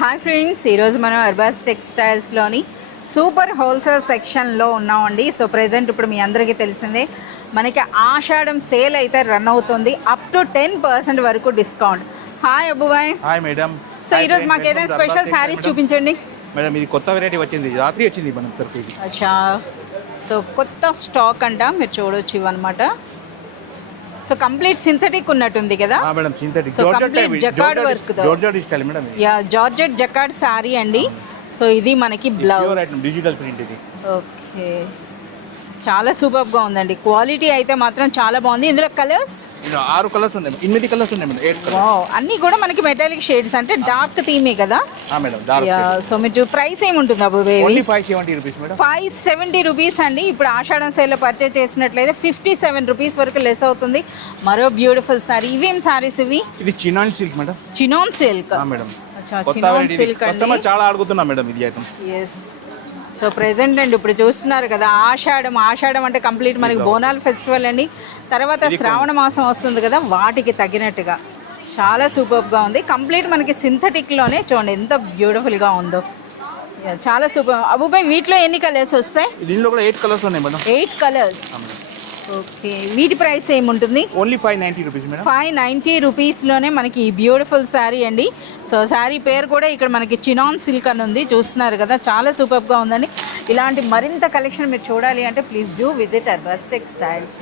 Hi friends, ఈరోజు మనం Arbaz టెక్స్టైల్స్లోని super wholesale సెక్షన్లో ఉన్నామండి. సో ప్రెజెంట్ ఇప్పుడు మీ అందరికీ తెలిసిందే, మనకి ఆషాఢం సేల్ అయితే రన్ అవుతుంది. అప్ టు 10% వరకు discount. Hi Abbubai. Hi madam. So ఈరోజు మాకు ఏదైనా స్పెషల్ శారీస్ చూపించండి మేడం. ఇది కొత్త వెరైటీ వచ్చింది, రాత్రి వచ్చింది మన తరఫు. అచ్చా, సో కొత్త స్టాక్ అంట, మీరు చూడొచ్చు ఇవన్నమాట. సో కంప్లీట్ సింథటిక్ ఉన్నట్టుంది కదా madam. Synthetic so complete jacquard work తో georgette style madam. Yeah, georgette jacquard sari అండి. సో ఇది మనకి బ్లౌజ్, డిజిటల్ ప్రింట్ ఇది. ఓకే, చాలా సూపర్ గా ఉందండి. క్వాలిటీ అయితే మాత్రం చాలా బాగుంది. ఇందులో కలర్స్ 6 కలర్స్ ఉన్నాయి, 8 కలర్స్ ఉన్నాయి మేడం. 8 కలర్స్. వావ్, అన్ని కూడా మనకి మెటాలిక్ షేడ్స్, అంటే డార్క్ థీమే కదా మేడం. సో మీరు ప్రైస్ ఏముంటుంది Abbu baby? Only 570 rupees madam. 570 rupees అండి. ఇప్పుడు ఆషాఢం సేల్లో పర్చేజ్ చేసినట్లయితే 57 రూపీస్ వరకు లెస్ అవుతుంది. మరో బ్యూటిఫుల్ సారీ. ఇవేం సారీస్ ఇవి? ఇది chinon silk madam. Chinon silk. Madam. Chinon silk అండి. కస్టమర్ చాలా అడుగుతున్నా మేడం ఇది ఐటమ్. ఎస్. సో ప్రెజెంట్ అండి ఇప్పుడు చూస్తున్నారు కదా, ఆషాఢం అంటే కంప్లీట్ మనకి బోనాల్ ఫెస్టివల్ అండి. తర్వాత శ్రావణ మాసం వస్తుంది కదా, వాటికి తగినట్టుగా చాలా సూపర్గా ఉంది. కంప్లీట్ మనకి సింథటిక్లోనే చూడండి ఎంత బ్యూటిఫుల్గా ఉందో. చాలా సూపర్. అబ్బుబాయ్, వీటిలో ఎన్ని కలర్స్ వస్తాయి? దీనిలో కూడా 8 కలర్స్ ఉన్నాయి మేడం. 8 కలర్స్. ఓకే, వీటి ప్రైస్ ఏముంటుంది? Only 590 rupees madam. 590 రూపీస్లోనే మనకి ఈ బ్యూటిఫుల్ శారీ అండి. సో శారీ పేరు కూడా ఇక్కడ మనకి చినాన్ సిల్క్ అని ఉంది, చూస్తున్నారు కదా, చాలా సూపర్గా ఉందండి. ఇలాంటి మరింత కలెక్షన్ మీరు చూడాలి అంటే please do visit Arbaz textiles.